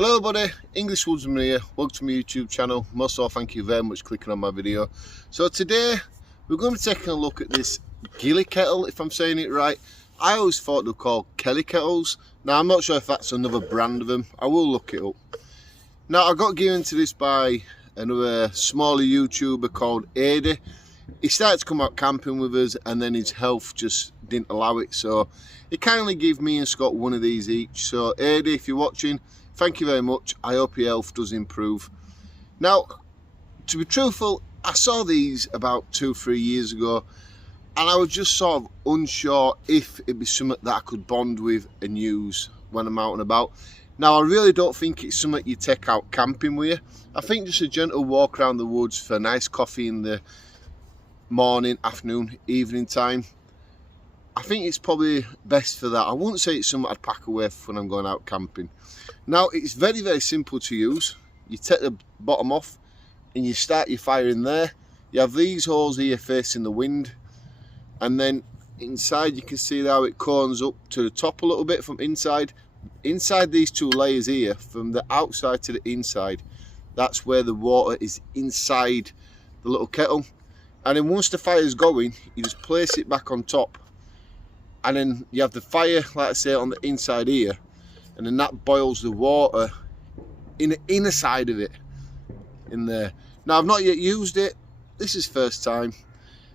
Hello everybody, English Woodsman here. Welcome to my YouTube channel. Most of all, thank you very much for clicking on my video. So today we're going to be taking a look at this GHILLIE kettle, if I'm saying it right. I always thought they were called Kelly kettles. Now I'm not sure if that's another brand of them. I will look it up. Now I got given to this by another smaller YouTuber called Adi. He started to come out camping with us and then his health just didn't allow it. So he kindly gave me and Scott one of these each. So Adi, if you're watching, thank you very much. I hope your health does improve. Now, to be truthful, I saw these about 2-3 years ago and I was just sort of unsure if it'd be something that I could bond with and use when I'm out and about. Now, I really don't think it's something you take out camping with you. I think just a gentle walk around the woods for a nice coffee in the morning, afternoon, evening time. I think it's probably best for that. I wouldn't say it's something I'd pack away when I'm going out camping. Now, it's very, very simple to use. You take the bottom off and you start your fire in there. You have these holes here facing the wind, and then inside you can see how it cones up to the top a little bit from inside. Inside these two layers here, from the outside to the inside, that's where the water is inside the little kettle. And then once the fire is going, you just place it back on top, and then you have the fire, like I say, on the inside here, and then that boils the water in the inner side of it in there. Now, I've not yet used it. This is first time.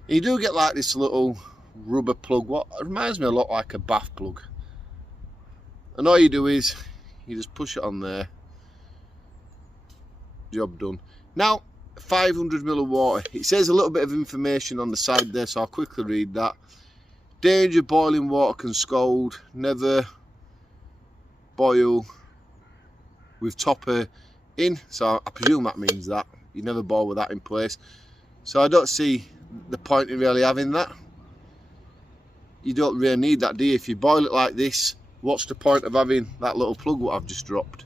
And you do get like this little rubber plug. What it reminds me a lot like a bath plug. And all you do is you just push it on there. Job done. Now, 500 ml of water. It says a little bit of information on the side there, so I'll quickly read that. Danger: boiling water can scald. Never boil with topper in. So I presume that means that you never boil with that in place. So I don't see the point in really having that. You don't really need that, do you? If you boil it like this, what's the point of having that little plug what I've just dropped?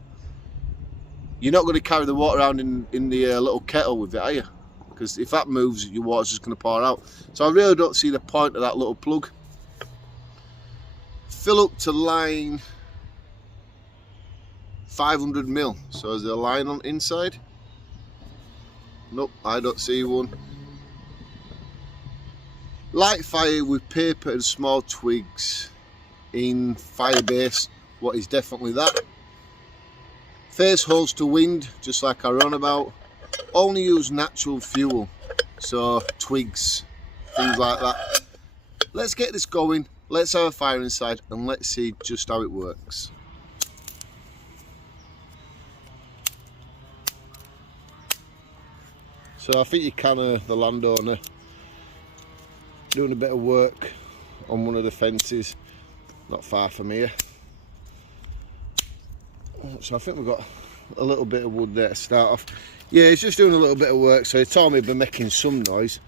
You're not going to carry the water around in the little kettle with it, are you? Because if that moves, your water's just going to pour out. So I really don't see the point of that little plug. Fill up to line 500 ml. So is there a line on inside? Nope, I don't see one. Light fire with paper and small twigs in fire base. What is definitely that. Face holes to wind, just like I run about. Only use natural fuel, so twigs, things like that. Let's get this going. Let's have a fire inside and let's see just how it works. So I think you can, the landowner, doing a bit of work on one of the fences not far from here. So I think we've got a little bit of wood there to start off. Yeah, he's just doing a little bit of work, so he told me he'd be making some noise,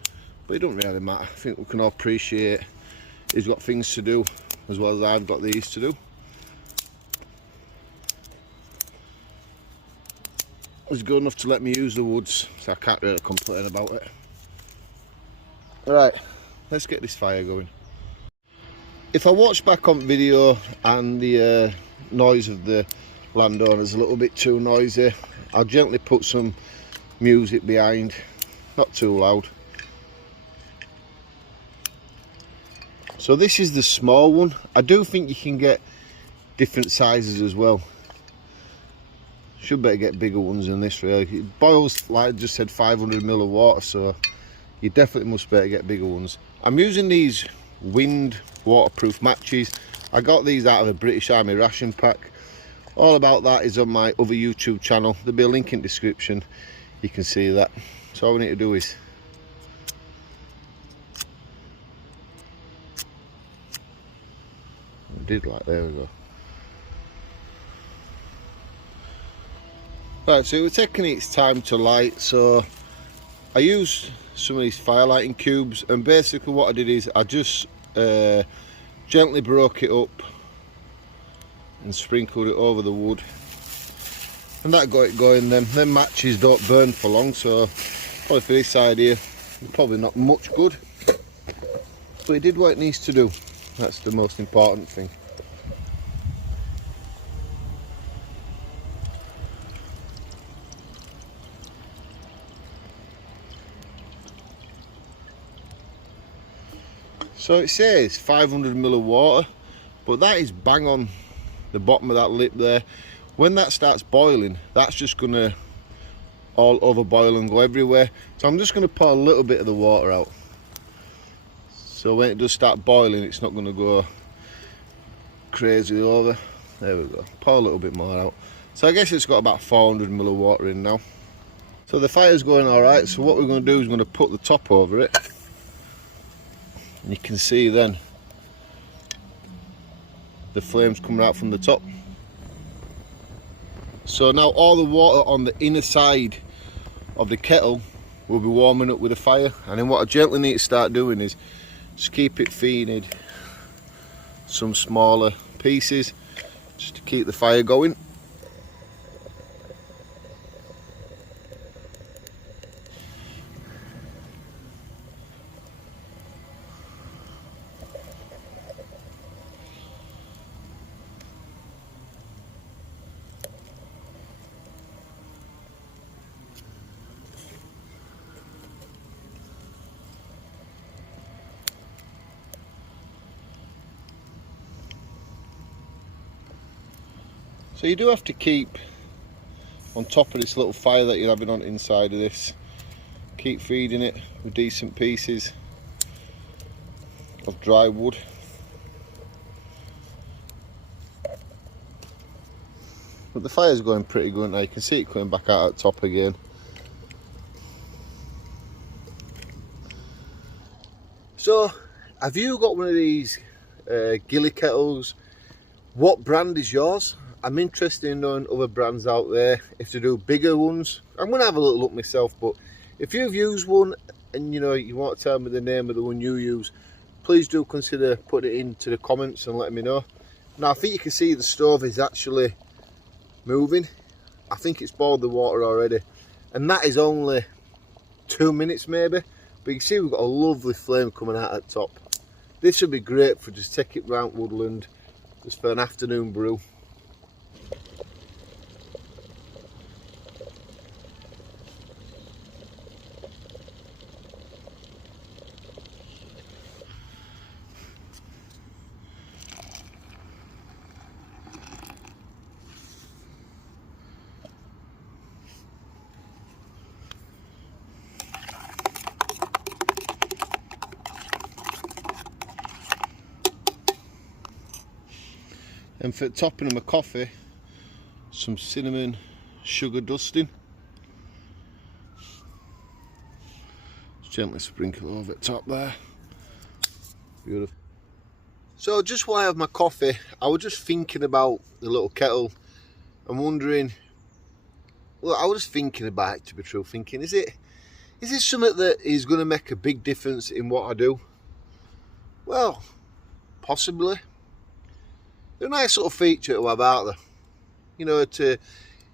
but it don't really matter. I think we can all appreciate he's got things to do as well as I've got these to do. It's good enough to let me use the woods, so I can't really complain about it. Right, let's get this fire going. If I watch back on video and the noise of the landowner's a little bit too noisy, I'll gently put some music behind, not too loud. So this is the small one. I do think you can get different sizes as well. Should better get bigger ones than this really. It boils, like I just said, 500 ml of water, so you definitely must better get bigger ones. I'm using these wind waterproof matches. I got these out of a British Army ration pack. All about that is on my other YouTube channel. There'll be a link in the description. You can see that. So all we need to do is there we go. Right, so we're taking its time to light, so I used some of these fire lighting cubes, and basically what I did is I just gently broke it up and sprinkled it over the wood, and that got it going. Then matches don't burn for long, so probably for this side here probably not much good, but it did what it needs to do. That's the most important thing. So it says 500 ml of water, but that is bang on the bottom of that lip there. When that starts boiling, that's just gonna all over boil and go everywhere. So I'm just gonna pour a little bit of the water out. So when it does start boiling, it's not gonna go crazy over. There we go, pour a little bit more out. So I guess it's got about 400 ml of water in now. So the fire's going all right. So what we're gonna do is we're gonna put the top over it. And you can see then the flames coming out from the top. So now all the water on the inner side of the kettle will be warming up with the fire, and then what I gently need to start doing is just keep it feeding some smaller pieces just to keep the fire going. So you do have to keep on top of this little fire that you're having on inside of this. Keep feeding it with decent pieces of dry wood. But the fire's going pretty good now. You can see it coming back out at the top again. So, have you got one of these GHILLIE kettles? What brand is yours? I'm interested in knowing other brands out there, if they do bigger ones. I'm going to have a little look myself, but if you've used one and you want to tell me the name of the one you use, please do consider putting it into the comments and letting me know. Now I think you can see the stove is actually moving. I think it's boiled the water already, and that is only 2 minutes maybe, but you can see we've got a lovely flame coming out at the top. This would be great for just take it round Woodland just for an afternoon brew. And for topping of my coffee, some cinnamon sugar dusting. Just gently sprinkle over the top there. Beautiful. So just while I have my coffee, I was just thinking about the little kettle. I'm wondering, well, I was just thinking about it, to be true, thinking, is it something that is going to make a big difference in what I do? Well, possibly. They're a nice little feature to have out there, to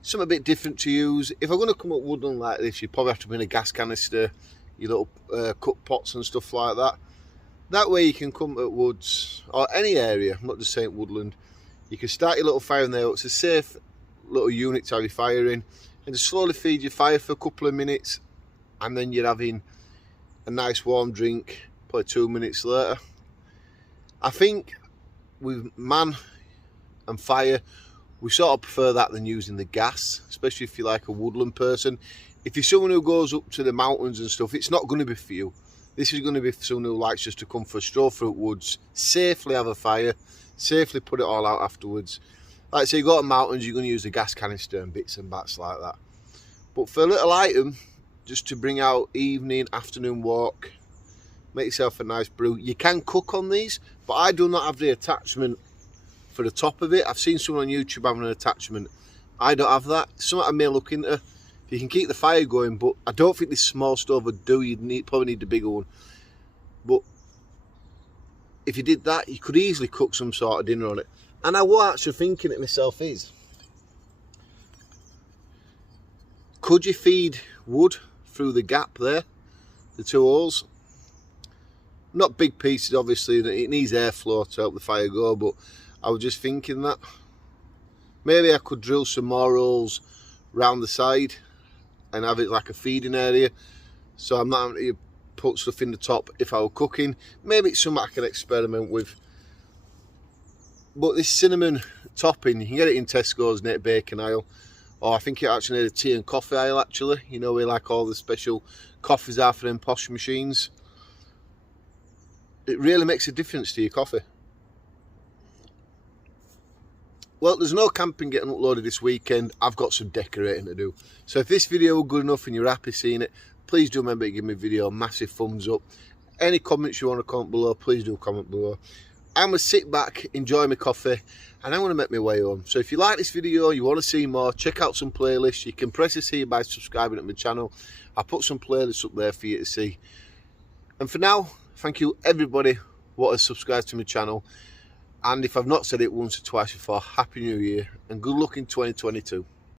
something a bit different to use. If I'm going to come up woodland like this, you probably have to bring a gas canister, your little cook pots and stuff like that. That way you can come to woods, or any area, I'm not just saying woodland, you can start your little fire in there. It's a safe little unit to have your fire in, and just slowly feed your fire for a couple of minutes, and then you're having a nice warm drink probably 2 minutes later. I think with man and fire, we sort of prefer that than using the gas, especially if you're like a woodland person. If you're someone who goes up to the mountains and stuff, it's not going to be for you. This is going to be for someone who likes just to come for a stroll through woods, safely have a fire, safely put it all out afterwards. Like I say, you go to mountains, you're going to use a gas canister and bits and bats like that. But for a little item, just to bring out evening, afternoon walk, make yourself a nice brew. You can cook on these, but I do not have the attachment for the top of it. I've seen someone on YouTube having an attachment. I don't have that. Something I may look into. If you can keep the fire going, but I don't think this small stove would do. You'd probably need the bigger one. But if you did that, you could easily cook some sort of dinner on it. And I was actually thinking it myself is, could you feed wood through the gap there, the 2 holes? Not big pieces, obviously, it needs airflow to help the fire go, but I was just thinking that maybe I could drill some more holes round the side and have it like a feeding area, so I'm not having to put stuff in the top if I were cooking. Maybe it's something I can experiment with. But this cinnamon topping, you can get it in Tesco's near bacon aisle, or I think it actually near the tea and coffee aisle actually. You know, where like all the special coffees are for them posh machines. It really makes a difference to your coffee. Well, there's no camping getting uploaded this weekend. I've got some decorating to do. So if this video was good enough and you're happy seeing it, please do remember to give me the video a massive thumbs up. Any comments you want to comment below, please do comment below. I'm going to sit back, enjoy my coffee, and I'm going to make my way home. So if you like this video, you want to see more, check out some playlists. You can press this here by subscribing to my channel. I'll put some playlists up there for you to see. And for now, thank you everybody what has subscribed to my channel. And if I've not said it once or twice before, Happy New Year and good luck in 2022.